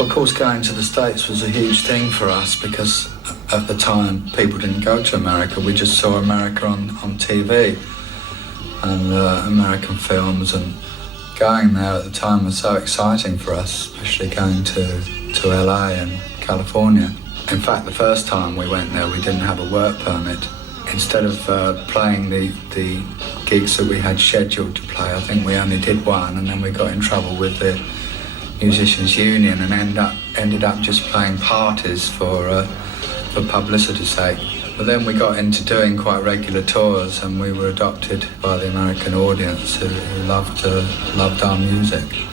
Of course, going to the States was a huge thing for us because at the time people didn't go to America. We just saw America on TV and American films, and going there at the time was so exciting for us, especially going to LA and California. In fact, the first time we went there, we didn't have a work permit. Instead of playing the gigs that we had scheduled to play, I think we only did one, and then we got in trouble with the Musicians Union and ended up just playing parties for publicity's sake. But then we got into doing quite regular tours, and we were adopted by the American audience who loved our music.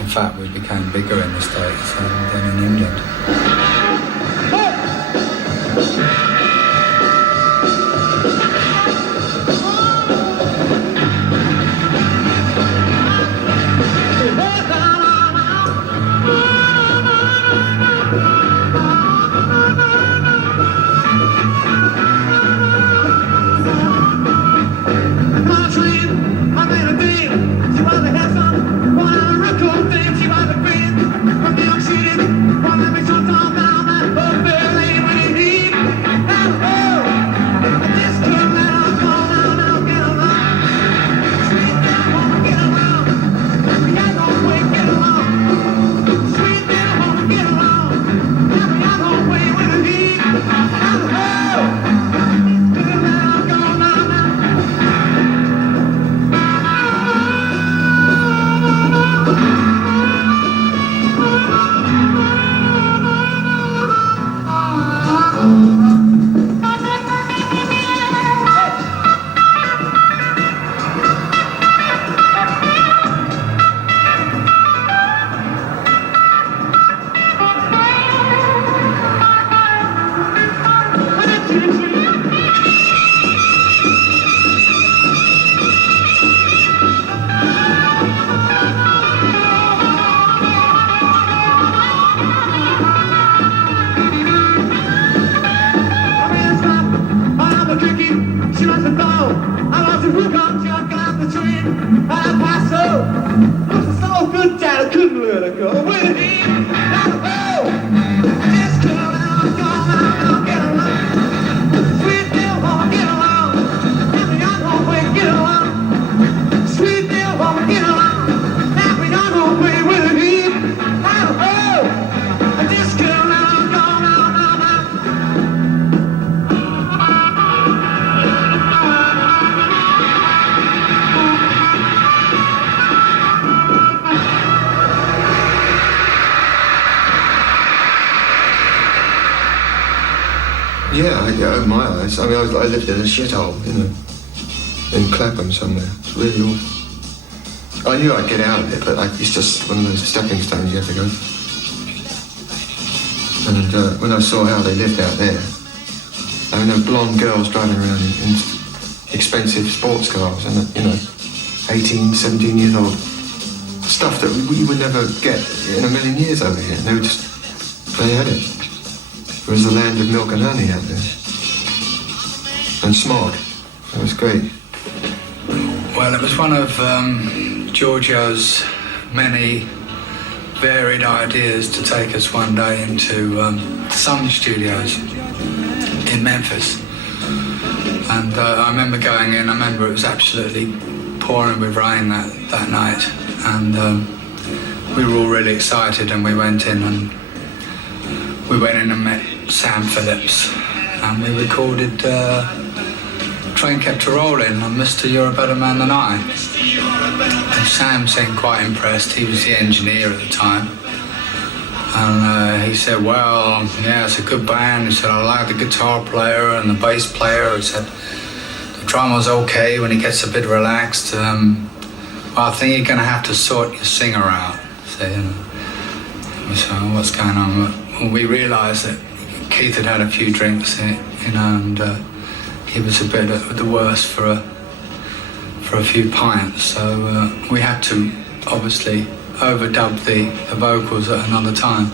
In fact, we became bigger in the States than in England. Yeah, opened my eyes. I mean, I lived in a shithole, in Clapham somewhere. It's really awful. I knew I'd get out of it, but it's just one of those stepping stones you have to go through. And when I saw how they lived out there, I mean, there were blonde girls driving around in expensive sports cars, and 18, 17 years old. Stuff that we would never get in a million years over here. They had it. It was the land of milk and honey out there. And smog. It was great. Well, it was one of Giorgio's many varied ideas to take us one day into Sun Studios in Memphis. And I remember going in, I remember it was absolutely pouring with rain that night. And we were all really excited, and we went in and met Sam Phillips, and we recorded Train Kept a Rollin' on Mr. You're a Better Man Than I. And Sam seemed quite impressed. He was the engineer at the time. And he said, well, yeah, it's a good band. He said, I like the guitar player and the bass player. He said, the drummer's okay when he gets a bit relaxed. Well, I think you're going to have to sort your singer out. So, we said, oh, what's going on? Well, we realised that Keith had a few drinks, and he was a bit of the worst for a few pints. So we had to obviously overdub the vocals at another time.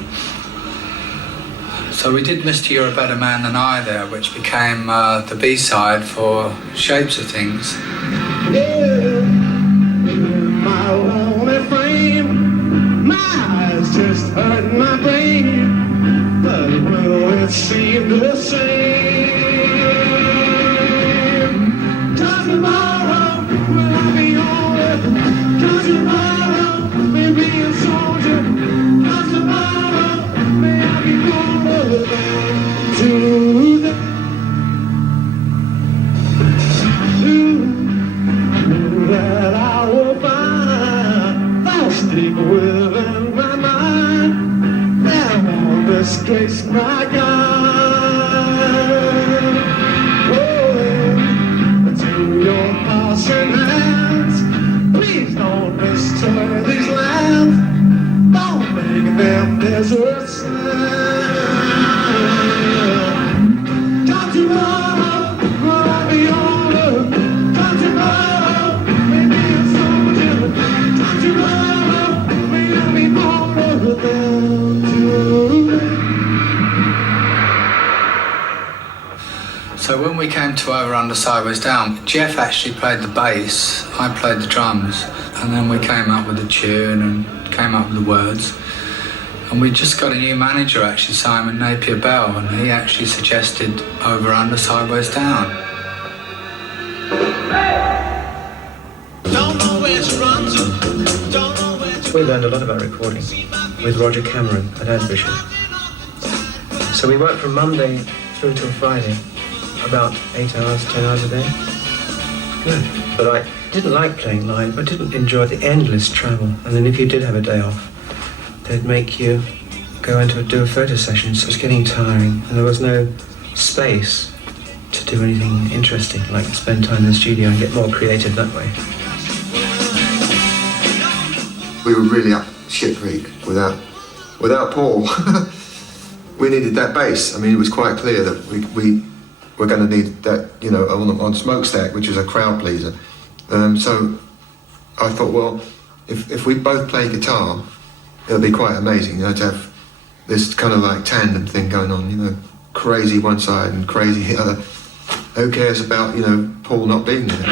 So we did Mr. You're a Better Man Than I there, which became the B-side for Shapes of Things. Yeah, my only frame, my eyes just hurt my brain, but will it seem the same? 'Cause tomorrow will I be older? 'Cause tomorrow may be a soldier? 'Cause tomorrow may I be older than today? That I will find, I'll stick within my mind. That won't disgrace my God. Oh, to your hearts and hands, please don't destroy these lands. Don't make them desert sand. Come tomorrow, will I be older? Come tomorrow, maybe a soldier. Come tomorrow, may I be older than today. So when we came to Over, Under, Sideways, Down, Jeff actually played the bass, I played the drums, and then we came up with a tune and came up with the words. And we just got a new manager, actually, Simon Napier Bell, and he actually suggested Over, Under, Sideways, Down. We learned a lot about recording with Roger Cameron at Adbishop. So we worked from Monday through till Friday, about 8 hours, 10 hours a day. Good. But I didn't like playing live. I didn't enjoy the endless travel. And then if you did have a day off, they'd make you go into do a photo session. So it was getting tiring, and there was no space to do anything interesting, like spend time in the studio and get more creative that way. We were really up shit creek without Paul. We needed that bass. I mean, it was quite clear that we were going to need that, you know, on Smokestack, which is a crowd pleaser. So I thought, well, if we both play guitar, it'll be quite amazing, you know, to have this kind of like tandem thing going on, you know, crazy one side and crazy the other. Who cares about, you know, Paul not being there?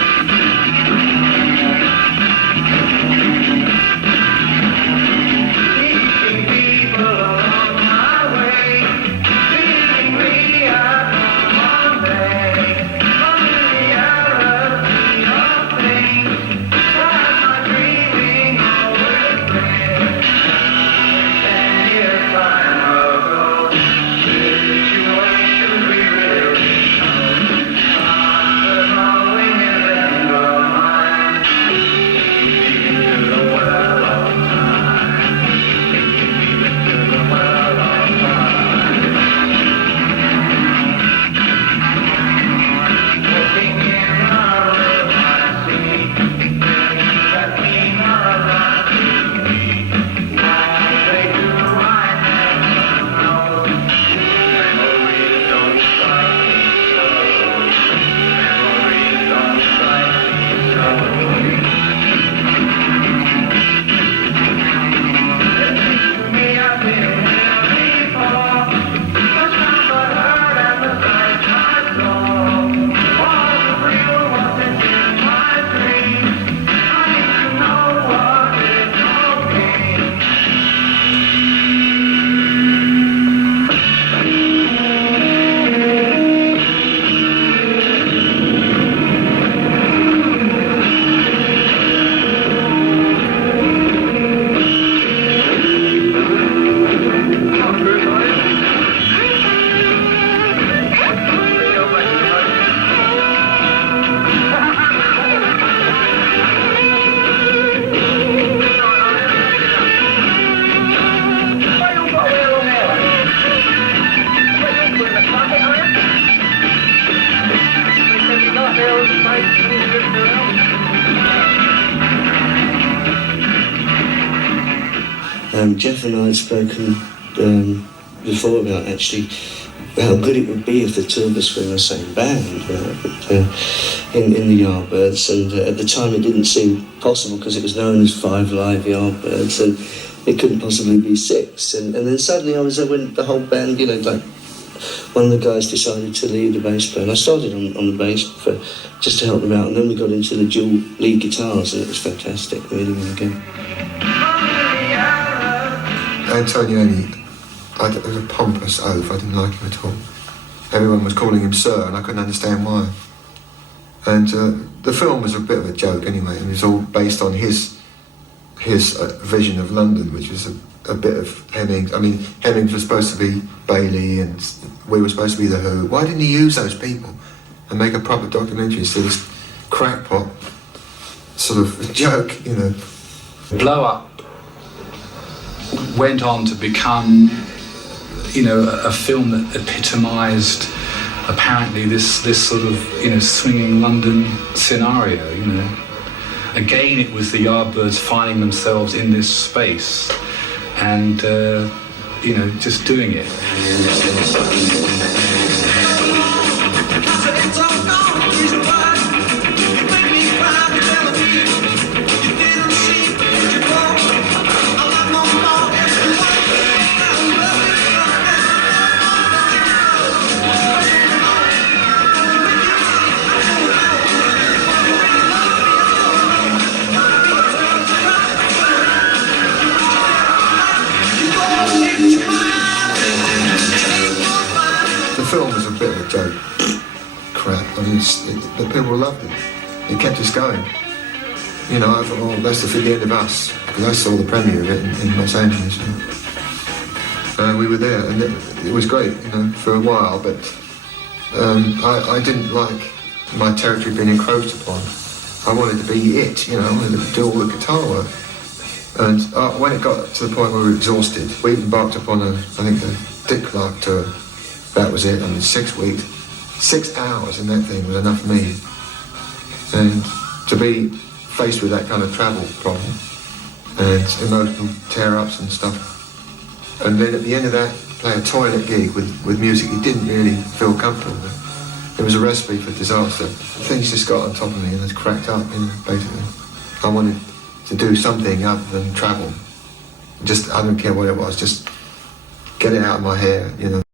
Jeff and I had spoken before about actually how good it would be if the two of us were in the same band in the Yardbirds, and at the time it didn't seem possible because it was known as 5 Live Yardbirds and it couldn't possibly be 6, and then suddenly I was there when the whole band, you know, like one of the guys decided to lead the bass player, and I started on the bass just to help them out, and then we got into the dual lead guitars and it was fantastic, really good. Antonioni, it was a pompous oaf, I didn't like him at all. Everyone was calling him Sir, and I couldn't understand why. And the film was a bit of a joke anyway, and it was all based on his vision of London, which was a bit of Hemmings. I mean, Hemmings was supposed to be Bailey, and we were supposed to be The Who. Why didn't he use those people and make a proper documentary instead of this crackpot sort of joke, you know? Blow Up went on to become, you know, a film that epitomised apparently this sort of, you know, swinging London scenario, you know. Again, it was the Yardbirds finding themselves in this space and, you know, just doing it. The film was a bit of a joke. Crap. I mean, but people loved it. It kept us going. You know, I thought, well, that's the end of us. Because I saw the premiere of it in Los Angeles. We were there, and it was great, you know, for a while, but I didn't like my territory being encroached upon. I wanted to be it, you know, I wanted to do all the guitar work. And when it got to the point where we were exhausted, we embarked upon I think the Dick Clark tour. That was it. I mean, 6 weeks, 6 hours in that thing was enough for me. And to be faced with that kind of travel problem and emotional tear-ups and stuff, and then at the end of that, play a toilet gig with music you didn't really feel comfortable with. It was a recipe for disaster. Things just got on top of me and it cracked up, you know, basically. I wanted to do something other than travel. Just, I don't care what it was, just get it out of my hair, you know.